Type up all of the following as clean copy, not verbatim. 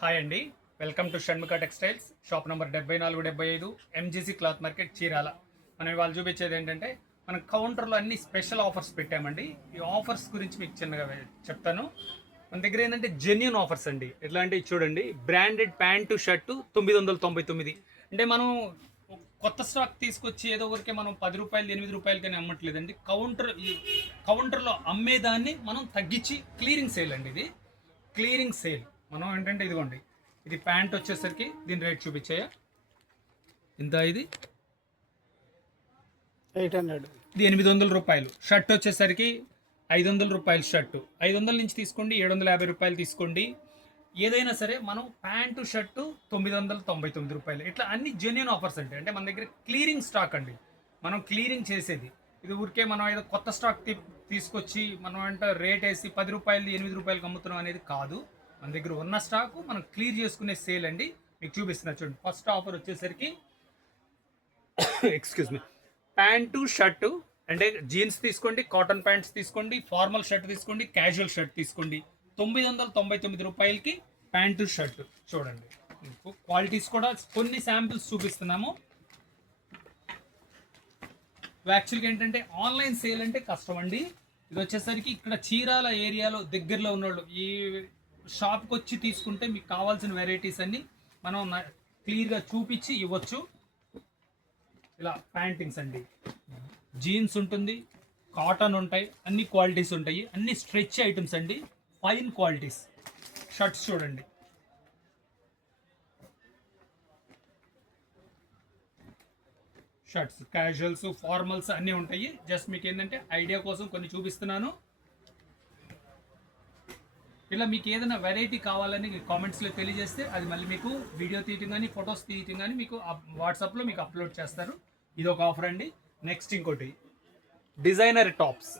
Hi అండి, welcome to Shanmukha textiles. Shop number 7475 MGC cloth market Chirala. మనం ఇవాళ చూపించేది ఏంటంటే మనం కౌంటర్లో అన్ని స్పెషల్ ఆఫర్స్ పెట్టామండి. ఈ ఆఫర్స్ గురించి మీకు చిన్నగా చెప్తాను. మన దగ్గర ఏంటంటే జెన్యూన్ ఆఫర్స్ అండి. ఎట్లా అంటే చూడండి, బ్రాండెడ్ ప్యాంటు షర్టు 999. అంటే మనం కొత్త స్టాక్ తీసుకొచ్చి ఏదో ఊరికే మనం 10 రూపాయలు 8 రూపాయలకని అమ్మట్లేదండి. కౌంటర్లో అమ్మేదాన్ని మనం తగ్గించి క్లియరింగ్ సేల్ అండి. ఇది క్లియరింగ్ సేల్. మనం ఏంటంటే ఇదిగోండి, ఇది ప్యాంట్ వచ్చేసరికి దీని రేట్ చూపించాయా ఇంత, ఇది 800, ఇది 800 రూపాయలు. షర్ట్ వచ్చేసరికి 500 రూపాయలు. షర్టు 500 నుంచి తీసుకోండి, 750 రూపాయలు తీసుకోండి. ఏదైనా సరే మనం ప్యాంటు షర్టు 999 రూపాయలు. ఇట్లా అన్ని జెన్యూన్ ఆఫర్స్ అంటే మన దగ్గర క్లియరింగ్ స్టాక్ అండి. మనం క్లియరింగ్ చేసేది ఇది. ఊరికే మనం ఏదో కొత్త స్టాక్ తీసుకొచ్చి మనం అంటే రేట్ వేసి 10 రూపాయలు 8 రూపాయలకి అమ్ముతున్నాం అనేది కాదు. మన దగ్గర ఉన్న స్టాక్ మనం క్లియర్ చేసుకునే సేల్ అండి. మీకు చూపిస్తున్నా చూడండి. ఫస్ట్ ఆఫర్ వచ్చేసరికి ఎక్స్క్యూజ్ మీ, ప్యాంటు షర్టు అంటే జీన్స్ తీసుకోండి, కాటన్ ప్యాంట్స్ తీసుకోండి, ఫార్మల్ షర్ట్ తీసుకోండి, క్యాజువల్ షర్ట్ తీసుకోండి. 999 రూపాయలకి ప్యాంటు షర్టు. చూడండి, మీకు క్వాలిటీస్ కూడా కొన్ని శాంపిల్స్ చూపిస్తున్నాము. యాక్చువల్గా ఏంటంటే ఆన్లైన్ సేల్ అంటే కష్టం అండి. ఇది వచ్చేసరికి ఇక్కడ చీరాల ఏరియాలో దగ్గరలో ఉన్నోళ్ళు ఈ షాప్కి వచ్చి తీసుకుంటే మీకు కావాల్సిన వెరైటీస్ అన్ని మనం క్లియర్గా చూపించి ఇవ్వచ్చు. ఇలా ప్యాంటింగ్స్ అండి, జీన్స్ ఉంటుంది, కాటన్ ఉంటాయి, అన్ని క్వాలిటీస్ ఉంటాయి, అన్ని స్ట్రెచ్ ఐటమ్స్ అండి, ఫైన్ క్వాలిటీస్. షర్ట్స్ చూడండి, షర్ట్స్ క్యాజువల్స్ ఫార్మల్స్ అన్నీ ఉంటాయి. జస్ట్ మీకు ఏంటంటే ఐడియా కోసం కొన్ని చూపిస్తున్నాను. ఇలా మీకు ఏదైనా వెరైటీ కావాలని కామెంట్స్లో తెలియజేస్తే అది మళ్ళీ మీకు వీడియో తీయటం కానీ ఫొటోస్ తీయటం కానీ మీకు వాట్సాప్లో మీకు అప్లోడ్ చేస్తారు. ఇది ఒక ఆఫర్ అండి. నెక్స్ట్ ఇంకోటి designer tops.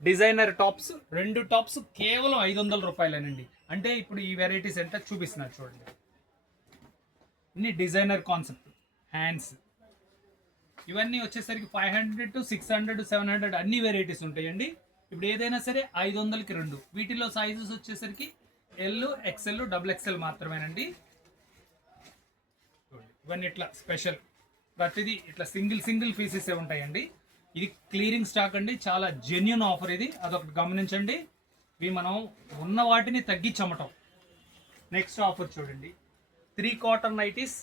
Designer tops 2 tops కేవలం 500 రూపాయలేనండి. అంటే ఇప్పుడు ఈ వెరైటీస్ ఎంత చూపిస్తున్నారు చూడండి. ఇన్ని డిజైనర్ కాన్సెప్ట్ హ్యాండ్స్ ఇవన్నీ వచ్చేసరికి 500 to 600 700 అన్ని వెరైటీస్ ఉంటాయండి. ఇప్పుడు ఏదైనా సరే 500కి 2. వీటిలో సైజెస్ వచ్చేసరికి ఎల్, ఎక్స్ఎల్, XXL మాత్రమేనండి. ఇవన్నీ ఇట్లా స్పెషల్, ప్రతిదీ ఇట్లా సింగిల్ పీసెస్ ఉంటాయండి. ఇది క్లియరింగ్ స్టాక్ అండి, చాలా జెన్యూన్ ఆఫర్ ఇది, అదొకటి గమనించండి. ఇవి మనం ఉన్న వాటిని తగ్గించమ్మటం. నెక్స్ట్ ఆఫర్ చూడండి, 3 కాటన్ నైటీస్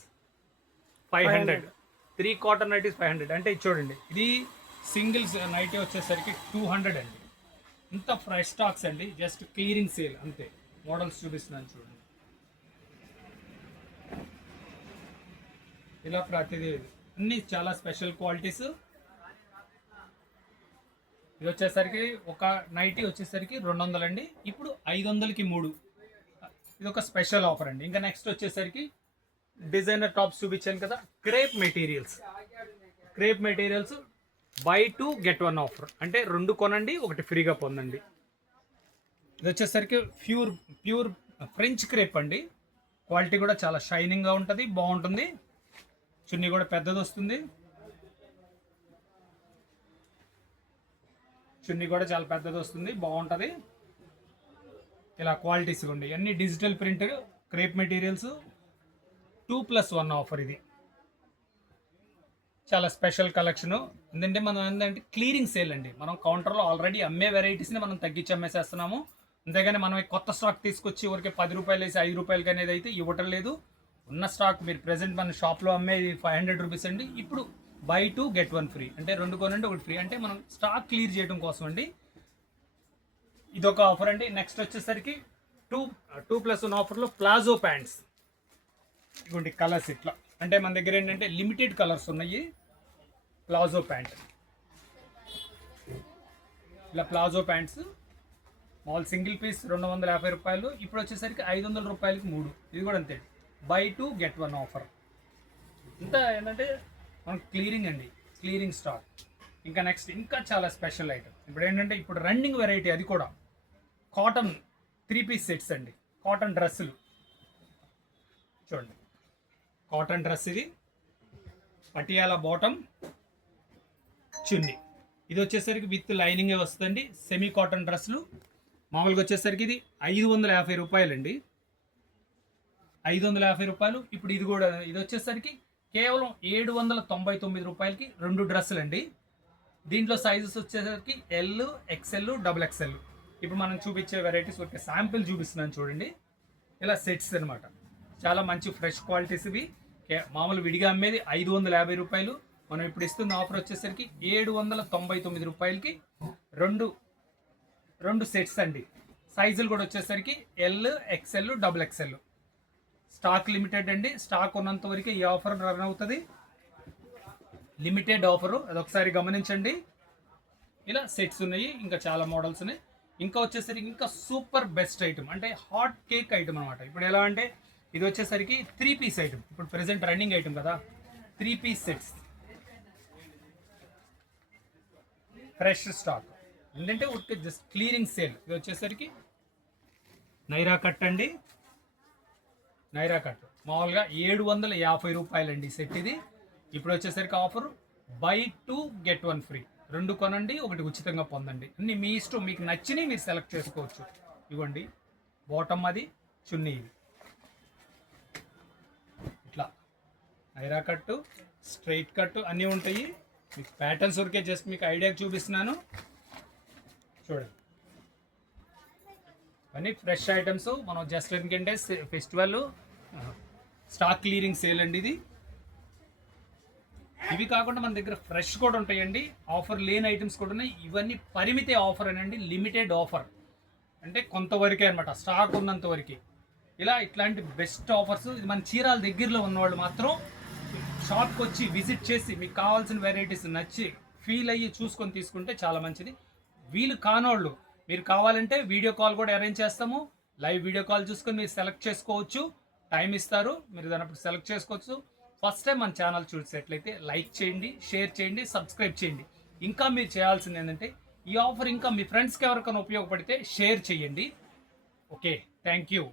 500. 3 కాటన్ నైటీస్ 500 అంటే ఇది చూడండి, ఇది సింగిల్స్ నైటీ వచ్చేసరికి 200 అండి. ఇంత ఫ్రెష్ స్టాక్స్ అండి, జస్ట్ క్లియరింగ్ సేల్ అంతే. మోడల్స్ చూపిస్తున్నాను చూడండి. ఇలా ప్రతిదీ అన్ని చాలా స్పెషల్ క్వాలిటీస్. ఇది వచ్చేసరికి ఒక నైటీ వచ్చేసరికి 200 అండి, ఇప్పుడు 500కి 3. ఇది ఒక స్పెషల్ ఆఫర్ అండి. ఇంకా నెక్స్ట్ వచ్చేసరికి డిజైనర్ టాప్స్ చూపించాను కదా, crepe materials by 2 get 1 offer. అంటే 2 కొనండి 1 ఫ్రీగా పొందండి. ఇది వచ్చేసరికి ప్యూర్ ఫ్రెంచ్ క్రేప్ అండి. క్వాలిటీ కూడా చాలా షైనింగ్గా ఉంటుంది, బాగుంటుంది. చున్నీ కూడా పెద్దది వస్తుంది, చున్నీ కూడా చాలా పెద్దది వస్తుంది, బాగుంటుంది. ఇలా క్వాలిటీస్ ఉండి అన్ని digital print crepe materials 2+1 offer. ఇది చాలా స్పెషల్ కలెక్షను. ఎందుకంటే మనం ఏంటంటే క్లియరింగ్ సేల్ అండి. మనం కౌంటర్లో ఆల్రెడీ అమ్మే వెరైటీస్ని మనం తగ్గించి అమ్మేసేస్తున్నాము. అంతేగాని మనం కొత్త స్టాక్ తీసుకొచ్చి ఊరికే 10 రూపాయలు వేసి 5 రూపాయలకి అనేది అయితే ఇవ్వటం లేదు. ఉన్న స్టాక్ మీరు ప్రెజెంట్ మన షాప్లో అమ్మేది 500 రూపీస్ అండి. ఇప్పుడు బై 2 get 1 ఫ్రీ, అంటే 2 కొనండి 1 ఫ్రీ. అంటే మనం స్టాక్ క్లియర్ చేయడం కోసం అండి. ఇదొక ఆఫర్ అండి. నెక్స్ట్ వచ్చేసరికి 2+1 ఆఫర్లో ప్లాజో ప్యాంట్స్. ఇటువంటి కలర్స్ ఇట్లా, అంటే మన దగ్గర ఏంటంటే లిమిటెడ్ కలర్స్ ఉన్నాయి. ప్లాజో ప్యాంట్, ఇలా ప్లాజో ప్యాంట్స్ మామూలు సింగిల్ పీస్ 250 రూపాయలు, ఇప్పుడు వచ్చేసరికి 500 రూపాయలకి 3. ఇది కూడా అంతే, బై 2 get 1 ఆఫర్. ఇంత ఏంటంటే మనం క్లియరింగ్ అండి, క్లియరింగ్ స్టాక్. ఇంకా నెక్స్ట్ ఇంకా చాలా స్పెషల్ ఐటమ్. ఇప్పుడు ఏంటంటే ఇప్పుడు రన్నింగ్ వెరైటీ, అది కూడా కాటన్ 3 పీస్ సెట్స్ అండి. కాటన్ డ్రెస్సులు చూడండి, కాటన్ డ్రెస్ ఇది, పటియాలా బాటమ్, చున్నీ. ఇది వచ్చేసరికి విత్ లైనింగే వస్తుందండి. సెమీ కాటన్ డ్రెస్సులు మామూలుగా వచ్చేసరికి ఇది 550 రూపాయలండి. 550 రూపాయలు. ఇప్పుడు ఇది కూడా ఇది వచ్చేసరికి కేవలం 799 రూపాయలకి 2 డ్రెస్సులు అండి. దీంట్లో సైజెస్ వచ్చేసరికి ఎల్, ఎక్స్ఎల్, డబుల్ ఎక్స్ఎల్. ఇప్పుడు మనం చూపించే వెరైటీస్ ఒక శాంపిల్ చూపిస్తున్నాను చూడండి. ఇలా సెట్స్ అనమాట. చాలా మంచి ఫ్రెష్ క్వాలిటీస్ ఇవి. మామూలు విడిగా అమ్మేది 550 రూపాయలు. మనం ఇప్పుడు ఇస్తున్న ఆఫర్ వచ్చేసరికి 799 రూపాయలకి రెండు సెట్స్ అండి. సైజులు కూడా వచ్చేసరికి L, XL, double XL. Stock limited అండి. స్టాక్ ఉన్నంత వరకు ఈ ఆఫర్ రన్ అవుతుంది. లిమిటెడ్ ఆఫరు, అదొకసారి గమనించండి. ఇలా సెట్స్ ఉన్నాయి, ఇంకా చాలా మోడల్స్ ఉన్నాయి. ఇంకా వచ్చేసరికి ఇంకా సూపర్ బెస్ట్ ఐటమ్ అంటే హాట్ కేక్ ఐటమ్ అనమాట. ఇప్పుడు ఎలా అంటే ఇది వచ్చేసరికి 3 పీస్ ఐటమ్. ఇప్పుడు ప్రెసెంట్ రన్నింగ్ ఐటమ్ కదా, 3 పీస్ సెట్స్, ఫ్రెష్ స్టాక్. ఏంటంటే ఉట్టి జస్ట్ క్లియరింగ్ సేల్. ఇది వచ్చేసరికి నైరా కట్ అండి. నైరా కట్ మామూలుగా 750 రూపాయలండి సెట్ ఇది. ఇప్పుడు వచ్చేసరికి ఆఫర్ బై 2 get 1 ఫ్రీ. 2 కొనండి, 1 ఉచితంగా పొందండి. అన్ని మీ ఇష్టం, మీకు నచ్చినవి మీరు సెలెక్ట్ చేసుకోవచ్చు. ఇవ్వండి బాటమ్, అది చున్నీ, ఇది ఇట్లా నైరా కట్టు, స్ట్రైట్ కట్టు అన్నీ ఉంటాయి. మీకు ప్యాటర్న్స్ వరకే జస్ట్ మీకు ఐడియాకి చూపిస్తున్నాను చూడండి. అన్నీ ఫ్రెష్ ఐటమ్స్. మనం జస్ట్ ఎందుకంటే ఫెస్టివల్ స్టాక్ క్లియరింగ్ సేల్ అండి ఇది. ఇవి కాకుండా మన దగ్గర ఫ్రెష్ కూడా ఉంటాయండి. ఆఫర్ లేని ఐటమ్స్ కూడా ఉన్నాయి. ఇవన్నీ పరిమితి ఆఫర్ అనండి, లిమిటెడ్ ఆఫర్. అంటే కొంతవరకే అనమాట, స్టాక్ ఉన్నంత వరకు. ఇలా ఇట్లాంటి బెస్ట్ ఆఫర్స్. ఇది మన చీరాల దగ్గరలో ఉన్నవాళ్ళు మాత్రం షాప్కి వచ్చి విజిట్ చేసి మీకు కావాల్సిన వెరైటీస్ నచ్చి ఫీల్ అయ్యి చూసుకొని తీసుకుంటే చాలా మంచిది. వీళ్ళు కానోళ్ళు మీరు కావాలంటే వీడియో కాల్ కూడా అరేంజ్ చేస్తాము. లైవ్ వీడియో కాల్ చూసుకొని మీరు సెలెక్ట్ చేసుకోవచ్చు. టైం ఇస్తారు, మీరు దానప్పుడు సెలెక్ట్ చేసుకోవచ్చు. ఫస్ట్ టైం మన ఛానల్ చూసేట్లయితే లైక్ చేయండి, షేర్ చేయండి, సబ్స్క్రైబ్ చేయండి. ఇంకా మీరు చేయాల్సింది ఏంటంటే ఈ ఆఫర్ ఇంకా మీ ఫ్రెండ్స్కి ఎవరికైనా ఉపయోగపడితే షేర్ చేయండి. Okay, thank you.